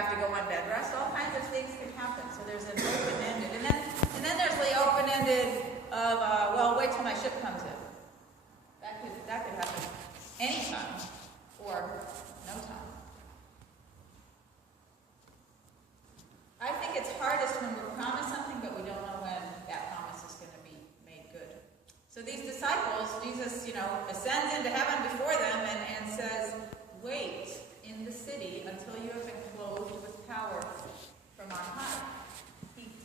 have to go on bed rest. All kinds of things can happen. So there's an open-ended. And then there's the open-ended of, well, wait till my ship comes in. That could happen anytime or no time. I think it's hardest when we're promised something, but we don't know when that promise is going to be made good. So these disciples, Jesus, ascends into heaven before them and says, wait in the city until you have been clothed with power from on high.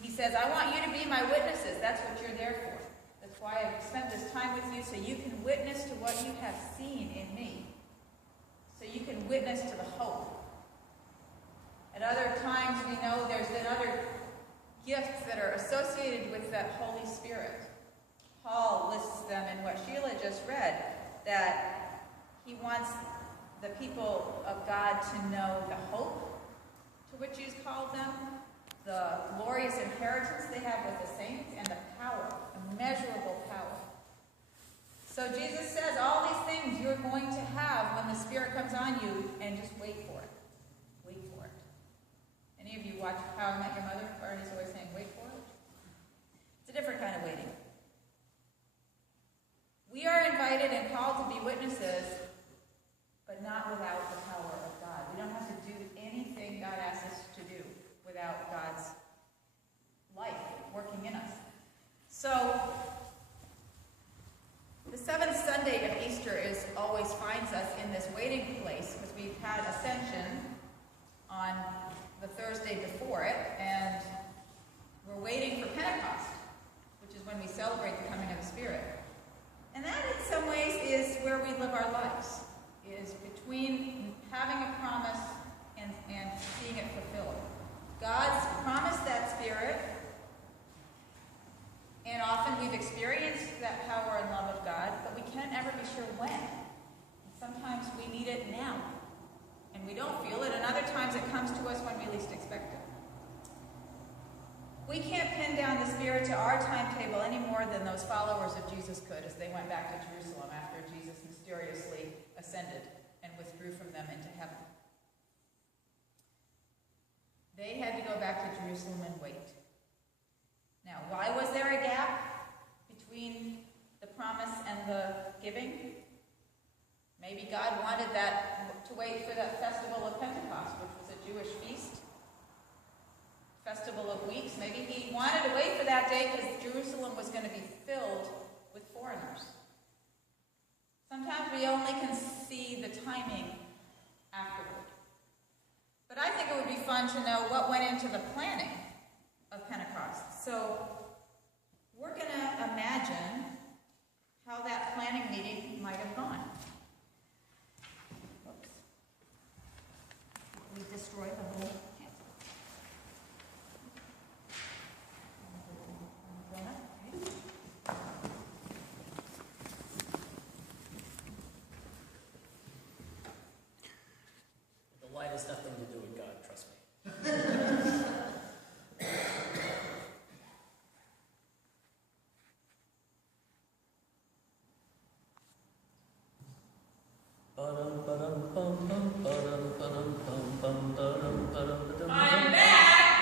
He says, I want you to be my witnesses. That's what you're there for. That's why I've spent this time with you, so you can witness to what you have seen in me. So you can witness to the hope. At other times, we know there's been other gifts that are associated with that Holy Spirit. Paul lists them in what Sheila just read, that he wants the people of God to know the hope to which he's called them, the glorious inheritance they have with the saints, and the power, immeasurable power. So Jesus says all these things you're going to have when the Spirit comes on you, and just wait for it. Wait for it. Any of you watch How I Met Your Mother? Barney's always saying, wait for it. It's a different kind of waiting. We are invited and called to be witnesses, but not without the power of God. We don't have to do anything God asks us to do without God's life working in us. So, the seventh Sunday of Easter always finds us in this waiting place, because we've had Ascension on the Thursday before it, and we're waiting for Penacost, which is when we celebrate the coming of the Spirit. And that, in some ways, is where we live our lives, is between having a promise and seeing it fulfilled. God's promised that Spirit, and often we've experienced that power and love of God, but we can't ever be sure when. And sometimes we need it now, and we don't feel it, and other times it comes to us when we least expect it. We can't pin down the Spirit to our timetable any more than those followers of Jesus could as they went back to Jerusalem after Jesus mysteriously ascended and withdrew from them into heaven. They had to go back to Jerusalem and wait. Now, why was there a gap between the promise and the giving? Maybe God wanted that to wait for that festival of Pentecost, which was a Jewish feast. Festival of Weeks. Maybe he wanted to wait for that day because Jerusalem was going to be filled with foreigners. Sometimes we only can see the timing afterward. But I think it would be fun to know what went into the planning of Pentecost. So we're going to imagine how that planning meeting might have gone. Oops. We destroyed the whole Light has nothing to do with God, trust me. I'm back!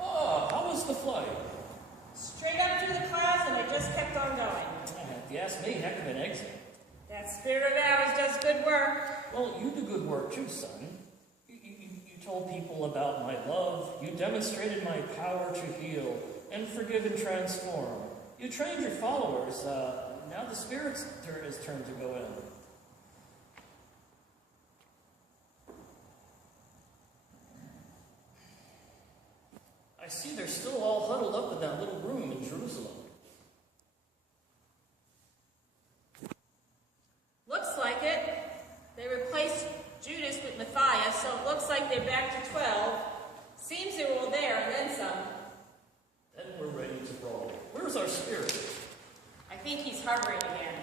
Oh, how was the flight? Straight up through the clouds, and we just kept on going. If you ask me, heck of an exit. That Spirit of ours does good work. Well, you do good work too, son. You told people about my love. You demonstrated my power to heal and forgive and transform. You trained your followers. Now the Spirit's turn is to go in. I see they're still all huddled up in that little room in Jerusalem. Looks like it. They replaced Judas with Matthias, so it looks like they're back to 12. Seems they're all there, and then some. Then we're ready to roll. Where's our Spirit? I think he's hovering again.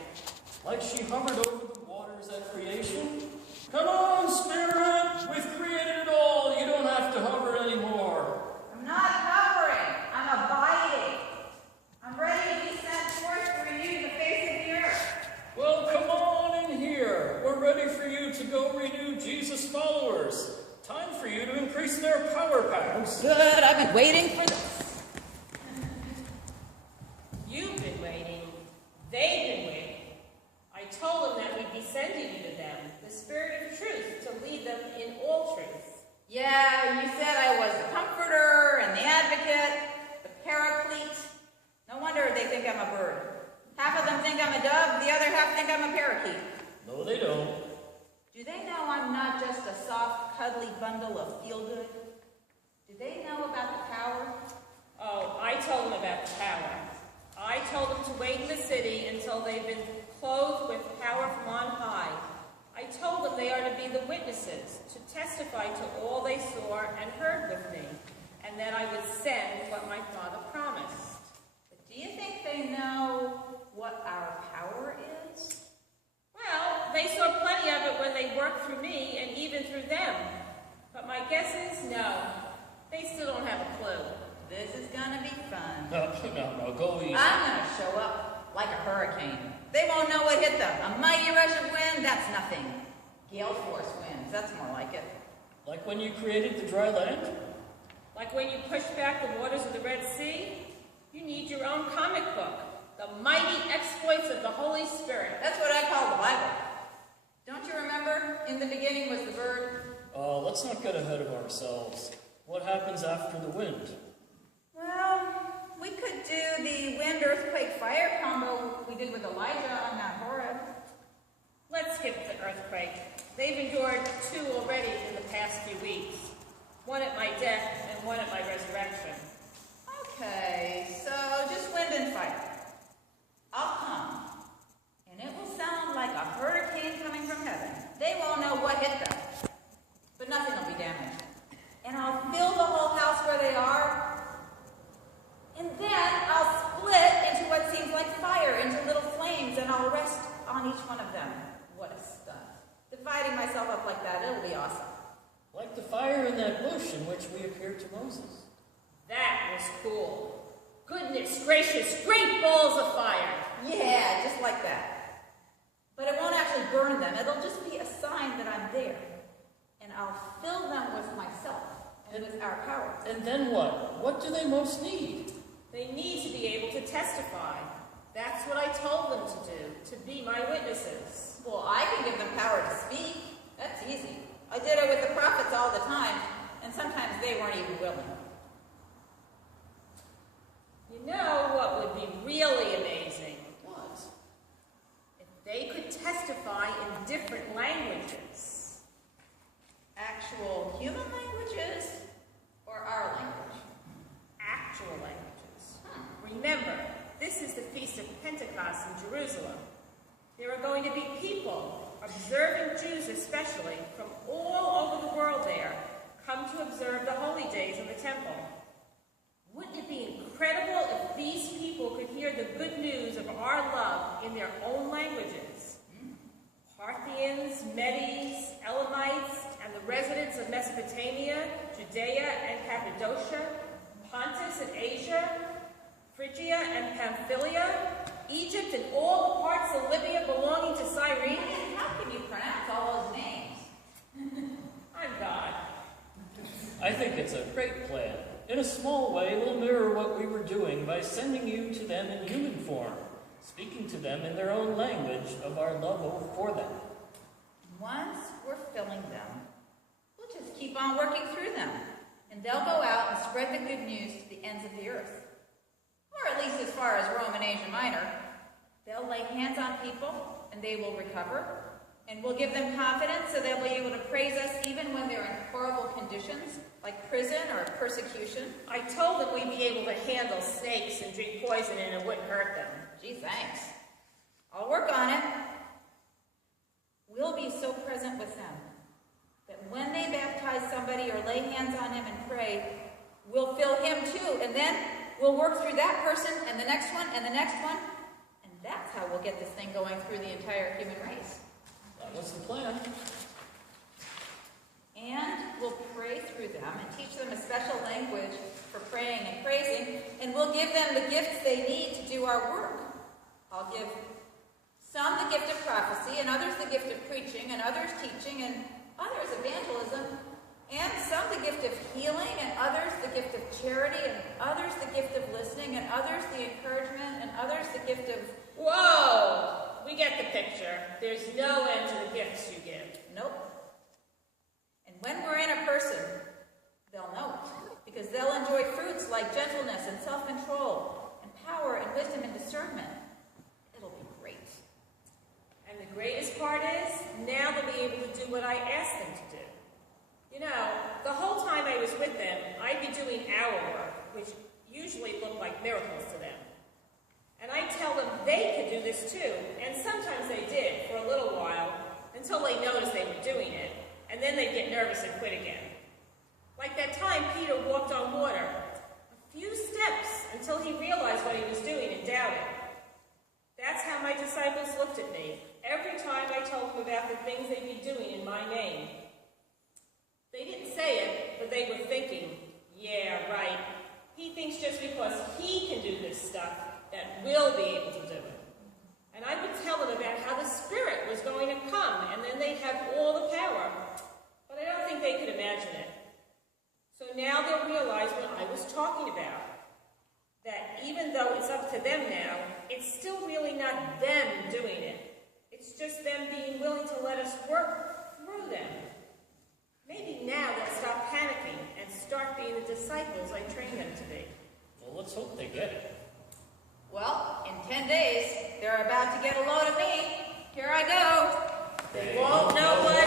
Like she hovered over the waters at creation? Come on, Spirit! We've created it all! You don't have to hover anymore. I'm not hovering. I'm abiding. I'm ready to be sent forth to renew the face of the earth. Well, come on in here. We're ready for you to go renew Jesus' followers. Time for you to increase their power packs. Good, I've been waiting for this. You've been waiting. They've been waiting. I told them that we'd be sending you to them, the Spirit of Truth, to lead them in all truth. Yeah, you said I was the comforter and the advocate, the paraclete. No wonder they think I'm a bird. Half of them think I'm a dove, the other half think I'm a parakeet. No, they don't. Do they know I'm not just a soft, cuddly bundle of feel-good? Do they know about the power? Oh, I told them about the power. I told them to wait in the city until they've been clothed with power from on high. I told them they are to be the witnesses, to testify to all they saw and heard with me, and that I would send what my Father promised. But do you think they know what our power is? Well, they saw plenty of it when they worked through me and even through them. But my guess is no. They still don't have a clue. This is gonna be fun. No, go easy. I'm gonna show up like a hurricane. They won't know what hit them. A mighty rush of wind, that's nothing. Gale force winds, that's more like it. Like when you created the dry land? Like when you push back the waters of the Red Sea, you need your own comic book. The mighty exploits of the Holy Spirit. That's what I call the Bible. Don't you remember? In the beginning was the Word. Let's not get ahead of ourselves. What happens after the wind? Well, we could do the wind, earthquake, fire combo we did with Elijah on Mount Horeb. Let's skip the earthquake. They've endured 2 already in the past few weeks. One at my death and one at my resurrection. Okay, so just wind and fire. I'll come, and it will sound like a hurricane coming from heaven. They won't know what hit them, but nothing will be damaged. And I'll fill the whole house where they are, and then I'll split into what seems like fire, into little flames, and I'll rest on each one of them. What a stunt. Dividing myself up like that, it'll be awesome. Like the fire in that bush in which we appeared to Moses. That was cool. Goodness gracious, great balls of fire. Yeah, just like that. But it won't actually burn them. It'll just be a sign that I'm there. And I'll fill them with myself and with our power. And then what? What do they most need? They need to be able to testify. That's what I told them to do, to be my witnesses. Well, I can give them power to speak. That's easy. I did it with the prophets all the time, and sometimes they weren't even willing. You know what would be really amazing? What? If they could testify in different languages. Actual human languages or our language? Actual languages. Remember, this is the Feast of Pentecost in Jerusalem. There are going to be people, observant Jews especially, from all over the world there, come to observe the holy days in the temple. Wouldn't it be incredible if these people could hear the good news of our love in their own languages? Parthians, Medes, Elamites, and the residents of Mesopotamia, Judea and Cappadocia, Pontus and Asia, Phrygia and Pamphylia, Egypt and all the parts of Libya belonging to Cyrene. Man, how can you pronounce all those names? I'm God. I think it's a great plan. In a small way, we'll mirror what we were doing by sending you to them in human form, speaking to them in their own language of our love for them. Once we're filling them, we'll just keep on working through them, and they'll go out and spread the good news to the ends of the earth. Or at least as far as Rome and Asia Minor. They'll lay hands on people, and they will recover, and we'll give them confidence so they'll be able to praise us even when they're in horrible conditions, like prison or persecution. I told them we'd be able to handle snakes and drink poison and it wouldn't hurt them. Gee, thanks. I'll work on it. We'll be so present with them that when they baptize somebody or lay hands on him and pray, we'll fill him too, and then we'll work through that person and the next one and the next one, and that's how we'll get this thing going through the entire human race. That was the plan. And we'll pray through them and teach them a special language for praying and praising, and we'll give them the gifts they need to do our work. I'll give some the gift of prophecy, and others the gift of preaching, and others teaching, and others evangelism, And some the gift of healing, and others the gift of charity, and others the gift of listening, and others the encouragement, and others the gift of... Whoa! We get the picture. There's no end to the gifts you give. Nope. And when we're in a person, they'll know it, because they'll enjoy fruits like gentleness and self-control, and power and wisdom and discernment. It'll be great. And the greatest part is, now they'll be able to do what I asked them to do. You know, the whole time I was with them, I'd be doing our work, which usually looked like miracles to them. And I'd tell them they could do this too, and sometimes they did for a little while, until they noticed they were doing it, and then they'd get nervous and quit again. Like that time Peter walked on water, a few steps until he realized what he was doing and doubted. That's how my disciples looked at me every time I told them about the things they'd be doing in my name. They didn't say it, but they were thinking, yeah, right. He thinks just because he can do this stuff that we'll be able to do it. And I would tell them about how the Spirit was going to come, and then they'd have all the power. But I don't think they could imagine it. So now they'll realize what I was talking about. That even though it's up to them now, it's still really not them doing it. It's just them being willing to let us work through them. Maybe now they'll stop panicking and start being the disciples I trained them to be. Well, let's hope they get it. Well, in 10 days, they're about to get a load of me. Here I go. They won't know what